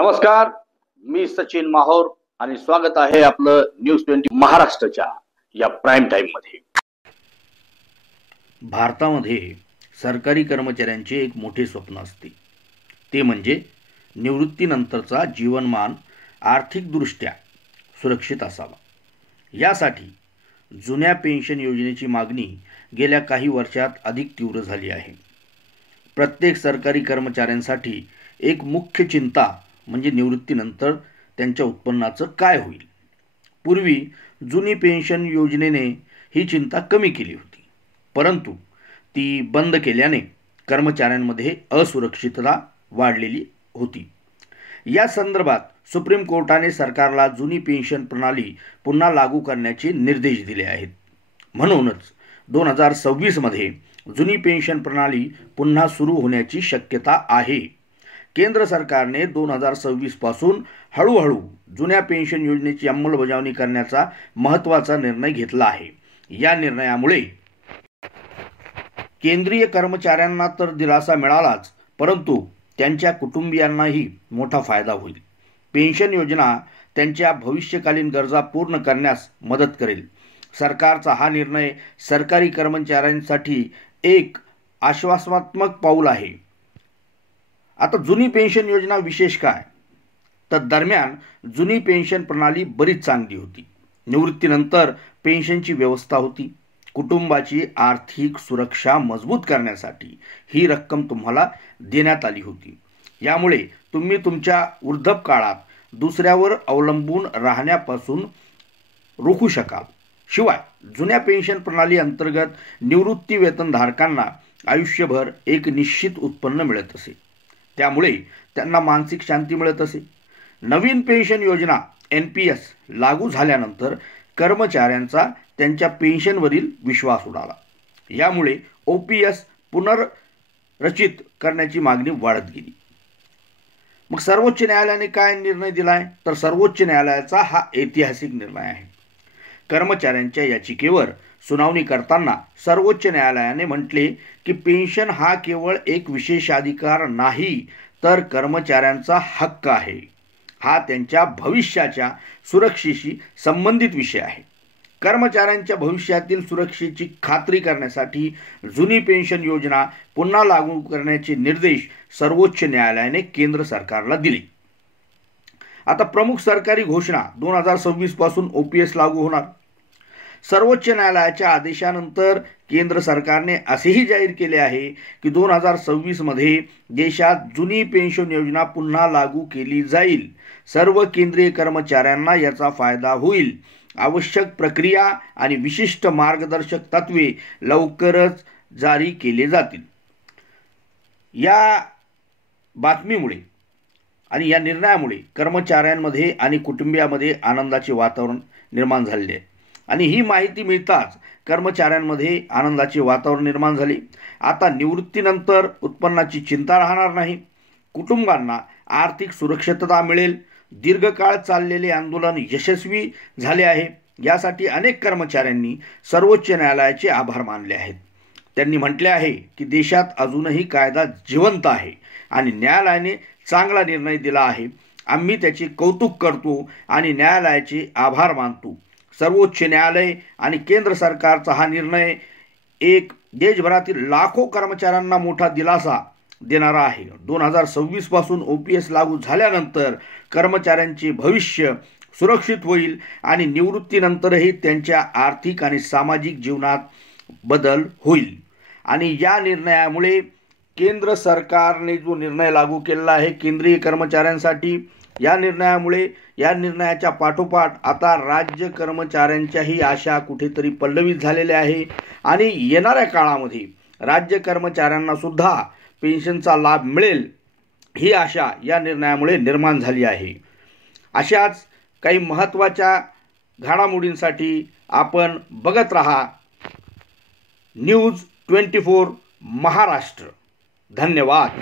नमस्कार, मी सचिन माहोर आणि स्वागत आहे आपलं न्यूज 20 महाराष्ट्राच्या या प्राइम टाइम मध्ये। भारतामध्ये सरकारी कर्मचाऱ्यांचे एक मोठे स्वप्न असते, ते म्हणजे निवृत्तीनंतरचा जीवनमान आर्थिकदृष्ट्या सुरक्षित असावा। यासाठी जुन्या पेन्शन योजनेची मागणी गेल्या काही वर्षात अधिक तीव्र झाली आहे। प्रत्येक सरकारी कर्मचाऱ्यांसाठी एक मुख्य चिंता म्हणजे निवृत्तीनंतर त्यांच्या उत्पन्नाचं काय होईल। पूर्वी जुनी पेन्शन योजनेने ही चिंता कमी केली होती, परंतु ती बंद केल्याने कर्मचाऱ्यांमध्ये असुरक्षितता वाढलेली होती। या संदर्भात सुप्रीम कोर्टाने सरकारला जुनी पेन्शन प्रणाली पुन्हा लागू करण्याचे निर्देश दिले आहेत। म्हणूनच 2026 मध्ये जुनी पेन्शन प्रणाली पुन्हा सुरू होण्याची शक्यता आहे। केंद्र सरकारने 2026 पासून हळूहळू जुन्या पेन्शन योजनेची अंमलबजावणी करण्याचा महत्त्वाचा निर्णय घेतला आहे। या निर्णयामुळे केंद्रीय कर्मचाऱ्यांना तर दिलासा मिळालाच, परंतु त्यांच्या कुटुंबियांनाही मोठा फायदा होईल। पेन्शन योजना त्यांच्या भविष्यकालीन गरजा पूर्ण करण्यास मदत करेल। सरकारचा हा निर्णय सरकारी कर्मचाऱ्यांसाठी एक आश्वासनात्मक पाऊल आहे। आता जुनी पेन्शन योजना विशेष काय, तर दरम्यान जुनी पेन्शन प्रणाली बरीच चांगली होती। निवृत्तीनंतर पेन्शनची व्यवस्था होती। कुटुंबाची आर्थिक सुरक्षा मजबूत करण्यासाठी ही रक्कम तुम्हाला देण्यात आली होती। यामुळे तुम्ही तुमच्या वृद्धापकाळात दुसऱ्यावर अवलंबून राहण्यापासून रोखू शकाल। शिवाय जुन्या पेन्शन प्रणाली अंतर्गत निवृत्ती वेतनधारकांना आयुष्यभर एक निश्चित उत्पन्न मिळत असे, त्यामुळे त्यांना मानसिक शांती मिळत असे। नवीन पेन्शन योजना NPS लागू झाल्यानंतर कर्मचाऱ्यांचा त्यांच्या पेन्शनवरील विश्वास उडाला। यामुळे OPS पुनर्रचित करण्याची मागणी वाढत गेली। मग सर्वोच्च न्यायालयाने काय निर्णय दिलाय, तर सर्वोच्च न्यायालयाचा हा ऐतिहासिक निर्णय आहे। कर्मचाऱ्यांच्या याचिकेवर सुनावणी करताना सर्वोच्च न्यायालयाने म्हटले की पेन्शन हा केवळ एक विशेषाधिकार नाही, तर कर्मचाऱ्यांचा हक्क आहे। हा त्यांच्या भविष्याच्या सुरक्षेशी संबंधित विषय आहे। कर्मचाऱ्यांच्या भविष्यातील सुरक्षेची खात्री करण्यासाठी जुनी पेन्शन योजना पुन्हा लागू करण्याचे निर्देश सर्वोच्च न्यायालयाने केंद्र सरकारला दिले। आता प्रमुख सरकारी घोषणा 2026 पासून OPS लागू होणार। सर्वोच्च न्यायालयाच्या आदेशानंतर केंद्र सरकारने असेही जाहीर केले आहे की 2026 मध्ये देशात जुनी पेन्शन योजना पुन्हा लागू केली जाईल। सर्व केंद्रीय कर्मचाऱ्यांना याचा फायदा होईल। आवश्यक प्रक्रिया आणि विशिष्ट मार्गदर्शक तत्त्वे लवकरच जारी केले जातील। या बातमीमुळे आणि या निर्णयामुळे कर्मचाऱ्यांमध्ये आणि कुटुंबियांमध्ये आनंदाचे वातावरण निर्माण झाले आहे आणि ही माहिती मिळताच कर्मचाऱ्यांमध्ये आनंदाचे वातावरण निर्माण झाले। आता निवृत्तीनंतर उत्पन्नाची चिंता राहणार नाही। कुटुंबांना आर्थिक सुरक्षितता मिळेल। दीर्घकाळ चाललेले आंदोलन यशस्वी झाले आहे। यासाठी अनेक कर्मचाऱ्यांनी सर्वोच्च न्यायालयाचे आभार मानले आहेत। त्यांनी म्हटले आहे की देशात अजूनही कायदा जिवंत आहे आणि न्यायालयाने चांगला निर्णय दिला आहे। आम्ही त्याचे कौतुक करतो आणि न्यायालयाचे आभार मानतो। सर्वोच्च न्यायालय आणि केंद्र सरकारचा हा निर्णय एक देशभरातील लाखो कर्मचाऱ्यांना मोठा दिलासा देणारा आहे। 2026 पासून OPS लागू झाल्यानंतर कर्मचाऱ्यांचे भविष्य सुरक्षित होईल आणि निवृत्तीनंतरही त्यांच्या आर्थिक आणि सामाजिक जीवनात बदल होईल। आणि या निर्णयामुळे केंद्र सरकारने जो निर्णय लागू केलेला आहे केंद्रीय कर्मचाऱ्यांसाठी, या निर्णयाच्या पाठोपाठ आता राज्य कर्मचाऱ्यांच्याही आशा कुठेतरी पल्लवित झालेल्या आहे आणि येणाऱ्या काळामध्ये राज्य कर्मचाऱ्यांना सुद्धा पेन्शनचा लाभ मिळेल ही आशा या निर्णयामुळे निर्माण झाली आहे। अशाच काही महत्त्वाच्या घडामोडींसाठी आपण बघत रहा न्यूज 24 महाराष्ट्र। धन्यवाद।